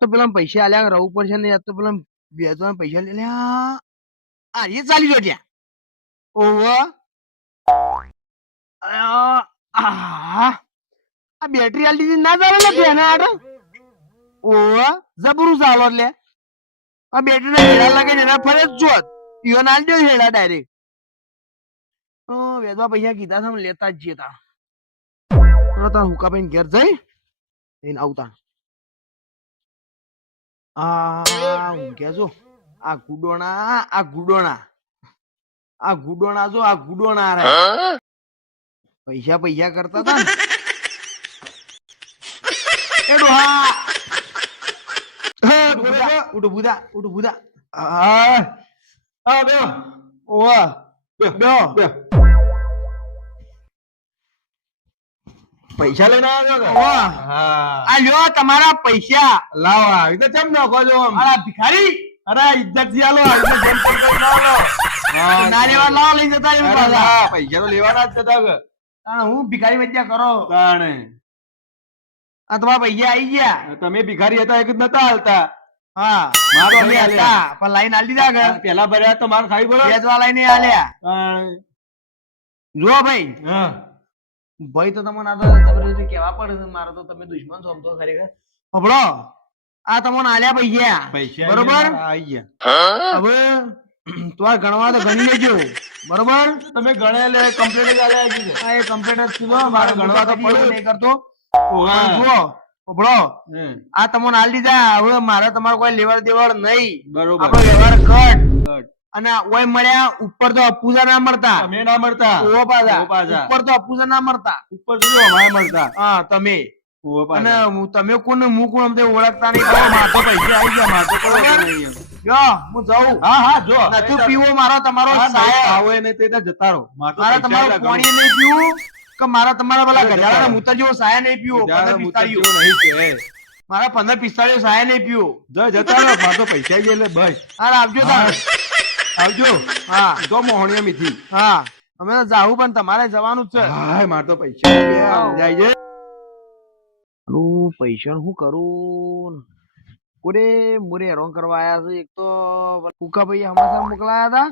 તો પેલા પૈસા આલ્યા રહું પડશે ને યાદ તો પેલા બેસવાના પૈસા લે લ્યા. આ એ ચાલી ગયો ત્યાં ઓહો આ બેટરી આલી દીધી ના ચાલે ને બેના આડો ઓહો જબરું ચાલો લે આ બેટરી ના હેડા લાગે ને એના ફરે જ જોત ઈયો ના દે હેડા ડાયરેક્ટ વેદવા પૈસા કીધા છે લેતા જ જઈએ તા હુકા ભાઈ ઘેર જઈ એને આવતા હું કેજો આ ગુડોણા જો આ ગુડોણા રે પૈસા પૈસા કરતા હતા ને એ ડોહા ઉઠો બુધા હા બે ઓવા બે પૈસા લઈને આવ્યો આ લ્યો તમારા પૈસા લાવો આવી તો કેમ નાખો છો અરે ભિખારી અરે ઇજ્જત થી આલો જેમ તેમ કરી ના લેવા લાવો લઈ જતા એમ પૈસા તો લેવાના જ હતા હું ભિખારી વચ્ચા કરો તાણે આ તમારા પૈસા આવી ગયા તમે ભિખારી હતા એક જ નતા હાલતા હા મારો અમે હતા પણ લાઈન આલી દીધા પેલા ભર્યા તો માર ખાઈ પડે વેચવા લઈને આલ્યા જો ભાઈ હા ભાઈ તો તમને આ તો કેવા પડે મારો તો તમે દુશ્મન છો તો ખરેખર હબળો આ તમને આલ્યા પૈસા બરોબર આવી ગયા હવે તમારે ગણવા તો ગણી લેજો બરોબર તમે ગણે લે કમ્પ્લીટ જ આલ્યા છે આ એ કમ્પ્લીટ જ થયો મારે ગણવા તો પડે નહીં કરતો જુઓ હબળો આ તમને આલી દીધા હવે મારે તમારે કોઈ લેવડ દેવડ નહીં બરોબર આપણો વ્યવહાર કટ અને ઓય મળ્યા ઉપર તો અપુજા ના મળતા તમે ના મળતા ઓ પાજા ઉપર તો અપુજા ના મળતા ઉપર તો અમારે મળતા હા તમે અને તમે કોણ હું કોણ અમને ઓળખતા નહીં મારો પૈસા આવી ગયા મારો જો હું જાઉં હા જો નથી પીવો મારો તમારો સાયા આવે ને તે જતા રહો મારે તમારો પાણી નહીં પીવું કે મારા તમારા પેલા ગજાળા મૂતર જેવો સાયા નહીં પીવો 15-45 નહીં છે મારા 15-45 સાયા નહીં પીવો જતા રહો મારો પૈસા આવી એટલે બસ હા આવજો આવજો હા તો મોહણીયા મીઠી હા અમે જાવું પણ તમારે જવાનું જ છે હા મારે તો પૈસા જાય છે પૈસા શું કરું પૂરે મુરે હેરાન કરવા આયા છે એક તો કુકા ભાઈ હમાસા મોકલાયા હતા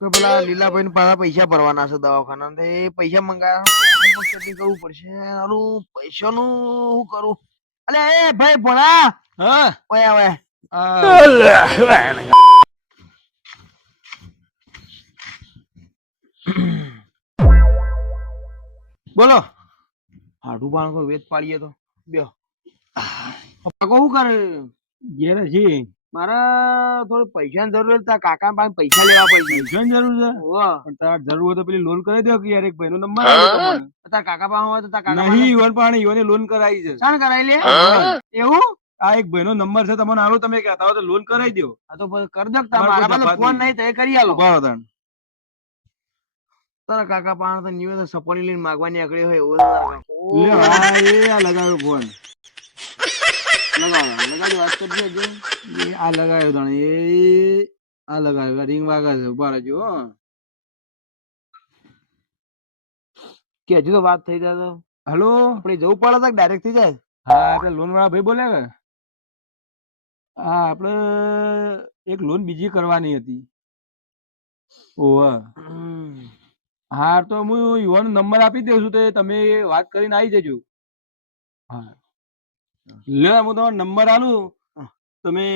તો પેલા લીલાભાઈ ને પાછા પૈસા ભરવાના છે દવાખાના એ પૈસા મંગાયા સેટિંગ કરવું પડશે પૈસા નું શું કરું અલે એ ભાઈ ભણા હા ઓય ઓય બોલો હાડું બાણ કોઈ વેત પાડીએ તો બે શું કરે ઘેર છે મારા થોડી પૈસાની જરૂર હતા કાકા પાસે પૈસા લેવા પડશે પૈસાની જરૂર છે પણ તાર જરૂર હોય તો પેલી લોન કરાવી દો કે યાર એક ભાઈનો નંબર તાર કાકા પાસે હોય તો તાર કાકા નહીં ઈવન પણ ઈવને લોન કરાવી છે શાણ કરાવી લે એવું આ એક ભાઈનો નંબર છે તમને આલો તમે કહેતા હો તો લોન કરાવી દો આ તો કર દો મારા પાસે ફોન નહીં તો એ કરી આલો બરાબર તારા કાકા પાસે તો નીવે તો સપોણી લઈને માંગવાની આકડી હોય એવો લે હા એ આ લગાવ્યો ફોન લગાવ્યો વાત કરજો જો એ આ લગાવ્યો તણે એ આ લગાવ્યો રિંગ વાગે છે ઉભા રહેજો કે હજુ તો વાત થઈ જાય તો હેલો આપણે જવું પડે તો ડાયરેક્ટ થઈ જાય હા આપણે લોન વાળા ભાઈ બોલ્યા કે હા આપણે એક લોન બીજી કરવાની હતી ઓહ હા તો હું યુવાનો નંબર આપી દઉં છું તો તમે વાત કરીને આવી જજો હા લે હું તમારો નંબર આલું તમે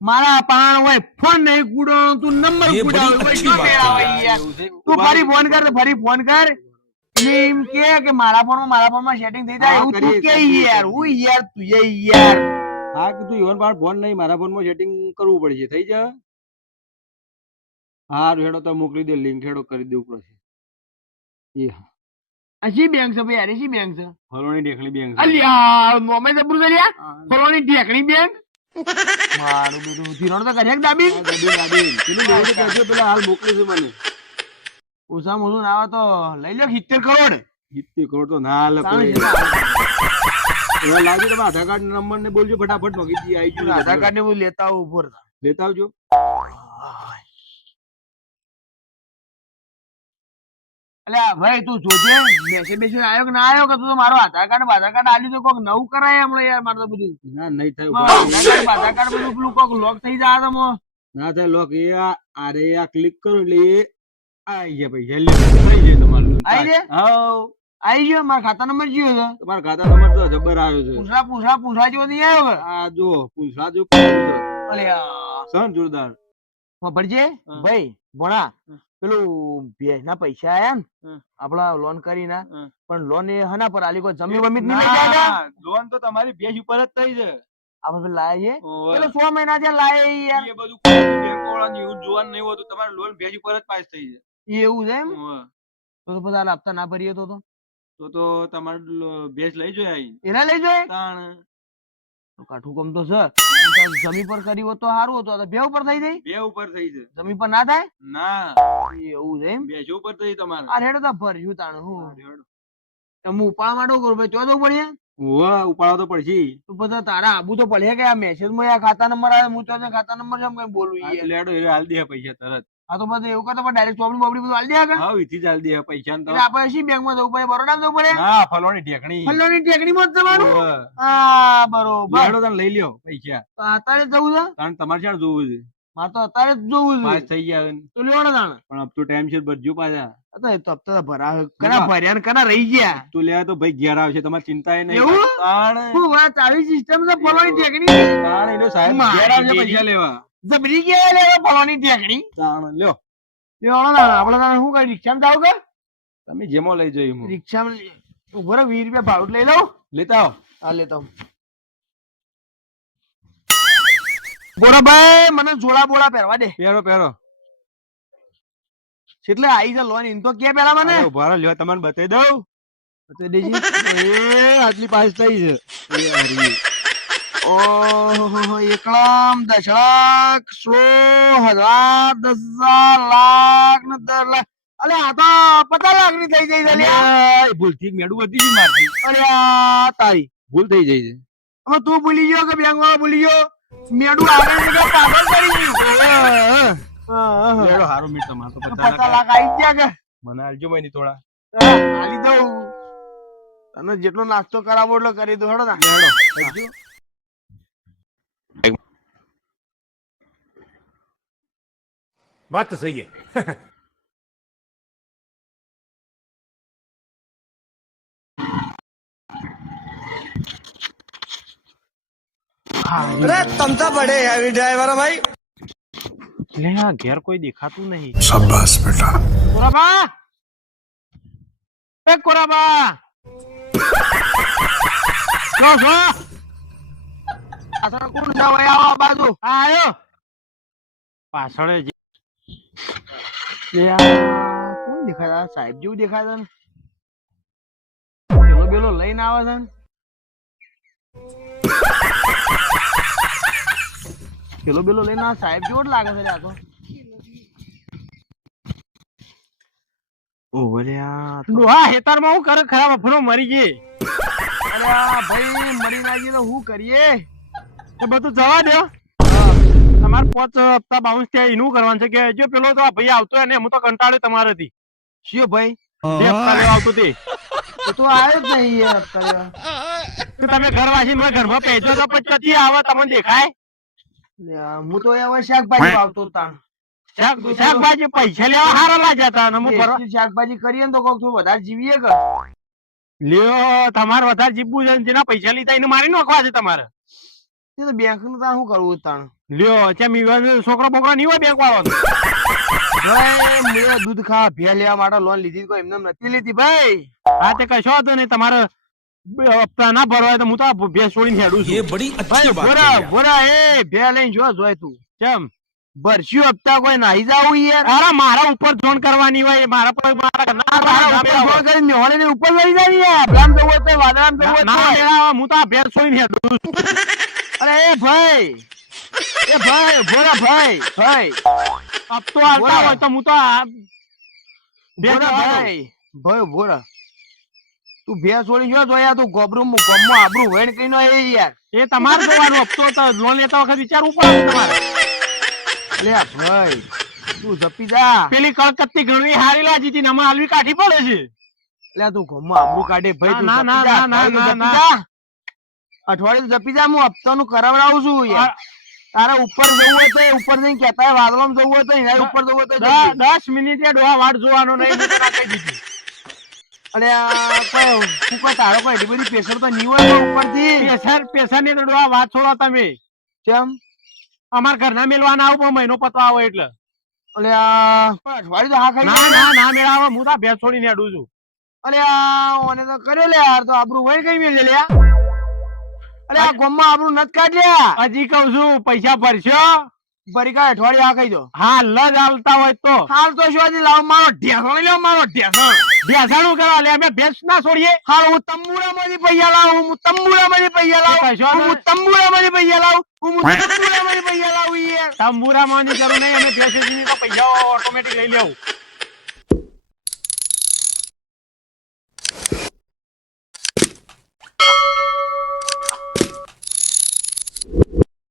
મારા પાણ હોય ફોન નહીં કુડો તું નંબર કુડાવ તું ફરી ફોન કર એમ કે મારા ફોનમાં સેટિંગ થઈ જાય એવું તું કે યાર હું યાર તું યાર હા કે તું યુવાન ફોન નહીં મારા ફોનમાં સેટિંગ કરવું પડશે થઈ જાય હા હેડો તો મોકલી દે લિંક હેડો કરી દેવું પડશે એ હા આ સી બેંક છે ભાઈ સી બેંક છે ફલોની ઢેકણી બેંક છે અલ્યા મોમે જબરું કર્યા ફલોની ઢેકણી બેંક મારું બેટું ધીરણ તો કર્યા દાબી દાબી પેલું લેવું તો કહેજો પેલા હાલ મોકલી છે મને ઓછામાં ઓછું ના આવે તો લઈ લો 70 કરોડ 70 કરોડ તો ના હાલે કોઈ એવા લાગી તમે આધાર કાર્ડ નંબર ને બોલજો ફટાફટ મગી દી આવી ગયું આધાર કાર્ડ ને હું લેતા આવું ઉપર લેતા આવજો અલ્યા ભાઈ તું જોજે મેસેજ બેસેજ આવ્યો કે ના આવ્યો કે તું તો મારો આધાર કાર્ડ આલ્યું તો કોક નવું કરાય હમણાં યાર મારે તો બધું ના નહીં થયું આધાર કાર્ડ બધું પેલું કોક લોક થઈ જાય તો ના થાય લોક એ અરે આ ક્લિક કરો એટલે એ આઈ ગયા પૈસા થઈ જાય તમારું આઈ ગયા હા આઈ ગયો મારા ખાતા નંબર જીયો છે તમારા ખાતા નંબર તો જબર આવ્યો છે પૂછરા જેવો નહીં આવ્યો કે આ જો પૂછડા જો અલ્યા સન જોરદાર ભણજે ભાઈ ભણા પેલું ભેજ ના પૈસા આયા ને આપડા લોન કરી ના પણ લોન એ હના પર આલી કોઈ જમીન વમીન નહીં લઈ જાય લોન તો તમારી ભેજ ઉપર જ થઈ છે આપણે પેલા લાયા છે પેલો 6 મહિના થયા લાયા યાર એ બધું બેંક વાળાની એવું જોવાનું નહીં હોતું તમારે લોન ભેજ ઉપર જ પાસ થઈ જાય એવું છે એમ તો બધા હપ્તા ના ભરીએ તો તમારે ભેજ લઈ જોઈએ એના લઈ જોઈએ કાઠું કમ તો સર જમીન પર કરી હોત તો સારું હતું બે ઉપર થઈ જાય બે ઉપર થઈ જાય જમીન પર ના થાય ના એવું છે એમ ભેજ ઉપર થઈ તમારે આ રેડો તો ભર્યું તાણ હું હું ઉપાડ માટે કરું ભાઈ ચો દઉં પડે ઉપાડો તો પડશે તો બધા તારા આબુ તો પડે કે આ મેસેજ માં આ ખાતા નંબર આવે હું તો ખાતા નંબર જેમ કઈ બોલું લેડો એ હાલ દે પૈસા તરત હા તો બધું એવું કરતો ડાયરેક્ટ ચોપડી બોપડી બધું હાલ દે કે હા વિથી ચાલ દે પૈસા તો આપણે શી બેંક માં જવું પડે બરોડા જવું પડે ના ફલોની ઢેકણી માં જવાનું હા બરોબર લેડો તને લઈ લ્યો પૈસા તો અત્યારે જવું છે કારણ તમારે ક્યાં જોવું છે મારે તો અત્યારે જ જોવું છે પાસ થઈ ગયા તો લેવાનો તાણ પણ અબ તો ટાઈમ છે ભરજો પાછા તો હપ્તા ભરા કના ભર્યા ને કના રહી ગયા તું લેવા તો ભાઈ ઘેર આવશે તમારે ચિંતા એ નહીં એવું હું વાત આવી સિસ્ટમ છે ફલોની ઢેકણી તાણ એનો સાહેબ ઘેર આવશે પૈસા લેવા જબરી ગયા લેવા ફલોની ઢેકણી તાણ લ્યો લેવાનો તાણ આપણે તાણ શું કઈ રિક્ષામાં જાવ કે તમે જેમો લઈ જઈ હું રિક્ષામાં ઉભો રહો 20 રૂપિયા ભાડું લઈ લઉં લેતા આવો હા લેતા આવું ગોરાભાઈ મને જોડા બોડા પહેરવા દે પહેરો એટલે આઈ છે લોન ઇન તો કે પેલા મને ઉભા લ્યો તમને બતાવી દઉં બતાવી દેજી એ આટલી પાસ થઈ છે એ હરી ઓહો એકલમ દશક 100,000 10,000 લાખ ને 10 લાખ અલે આ તો 50 લાખ ની થઈ જાય છે લ્યા ભૂલથી મેડું વધી ગઈ મારથી અરે આ તારી ભૂલ થઈ જાય છે હવે તું ભૂલી ગયો કે બેંક વાળો ભૂલી ગયો મેડું આગળ જગ્યા પાગલ કરી ગયું લેડો હારો મીટ તમાર તો 50 લાખ આવી ગયા કે મને આલજો મહિની થોડા આલી દઉં તને જેટલો નાસ્તો કરાવો એટલો કરી દો હેડો ના લેડો बात तो सही है अरे तुम तो बड़े हैवी ड्राइवर हो भाई લે આ ઘેર કોઈ દેખાતું નહીં शाबाश बेटा કોરાબા એ કોરાબા જો પાછળ કોણ જાવ આવો બાજુ આયો પાછળ જ કોણ દેખાય સાહેબ જેવું દેખાય છે પેલો બેલો લઈને આવે છે પેલો બેલો લઈને સાહેબ જેવો જ લાગે છે આ તો ઓ ભલ્યા ડોહા હેતરમાં હું કરે ખરાબ અફરો મરી ગઈ અરે ભાઈ મરી ના ગઈ તો શું કરીએ એ બધું જવા દો તમારે 5 હપ્તા બાઉન્સ થયા એનું કરવાનું છે કે જો પેલો તો આ ભાઈ આવતો ને હું તો કંટાળ્યો તમારાથી શિયો ભાઈ 2 હપ્તા લેવા આવતો તે તો આવ્યો જ નહીં યાર કર્યો તો તમે ઘરવાસી માં ઘરમાં પૈસો તો પછી આવે તમને દેખાય હું તો હવે શાકભાજી વાવતો તાણ શાકભાજી પૈસા લેવા હારા લાગ્યા હતા અને હું ફરવા શાકભાજી કરીએ ને તો કોક થોડું વધારે જીવીએ કે લ્યો તમારે વધારે જીવવું છે જેના પૈસા લીધા એને મારી નાખવા છે તમારે તે તો બેંક નું તાણ શું કરવું તાણ લ્યો ત્યાં છોકરો બોકરો નહીં હોય બેંક વાળો મેં દૂધ ખાવા ભે લેવા માટે લોન લીધી કોઈ એમને નથી લીધી ભાઈ હા તે કશો હતો ને તમારે હપ્તા ના ભરવાય તો હું તો ભેંસ છોડીને હેડું છું ये बड़ी अच्छी बात ભોરા है ભોરા એ ભે લઈને જો જોય તું કેમ ભરસ્યું હપ્તા કોઈ નાહી જાવું યાર અરે મારા ઉપર જોન કરવાની હોય મારા પર મારા ફોન કરી મેહોણે ને ઉપર લઈ જાય યાર રામ જવું હોય તો વાદરામ જવું હોય તો. હું તો ભેંસ છોડીને હેડું છું અરે એ ભાઈ ભોરા ભાઈ હપ્તો આવતા હોય તો હું તો ભોરા ભાઈ ભોરા તું ભેંસ છોડી જો જોયા તું ગોબરું ગમમાં આબરું વેણ કઈ નો એ યાર એ તમારે જોવાનું હપ્તો લોન લેતા વખત વિચારવું પડે તમારે અલ્યા ભાઈ તું જપી જા. પેલી કલકત્તી ગણવી હારી લાજી હતી ને આમાં હાલવી કાઠી પડે છે. એટલે તું ગમમાં આબરૂ કાઢે ભાઈ. તું ના, ના, જપી જા. ના, ના, અઠવાડિયું ના, જપી જા. અઠવાડિયું જપી જા. હું હપ્તાનું કરાવડાવું છું યાર. તારે ઉપર જવું હોય તો ઉપર જઈને કેતા હોય, વાદળામાં જવું હોય તો એના ઉપર જવું હોય તો જજે. 10 મિનિટે ડોહા વાટ જોવાનો નહીં મેં તને કહી દીધું. અને આ કોઈ તારો કોઈ એટલી બધી પ્રેશર તો નહીં હોય ઉપરથી. પેસર ની તો ડોહા વાત છોડો તમે. કેમ? અમાર ઘરના મેલવાના આવું પણ મહિનો પતવા આવે એટલે. અને આ અઠવાડિયું તો હા ખાઈ ના જાય. ના ના મેળાવે હું તો ભેંસ છોડીને હેડું છું. અને આ ઓને તો કર્યો લે યાર, તો આબરૂ વળી કઈ મેલે લ્યા. અરે આ ગોમમાં આબરૂ નત કાઢ્યા. હજી કઉ છું પૈસા ભરશો ફરી કાંઈ અઠવાડિયું હા ખાઈ દો. હાલ જ હાલતા હોય તો હાલ તો શું હજી લાવો મારો ઢેસણ લ્યો, મારો ઢેસણ. ભેંસાણું કરવા લે અમે ભેંસ ના છોડીએ. હાલ હું તંબુરામાંથી પૈસા લાવું, હું તંબુરામાંથી પૈસા લાવું, કશો હું તંબુરામાંથી પૈસા લાવું, હું તંબુરામાંથી પૈસા લાવું યાર. તંબુરા માં ની જરૂર નહીં અમે ભેંસ વેચીને તો પૈસા ઓટોમેટિક લઈ લેવું.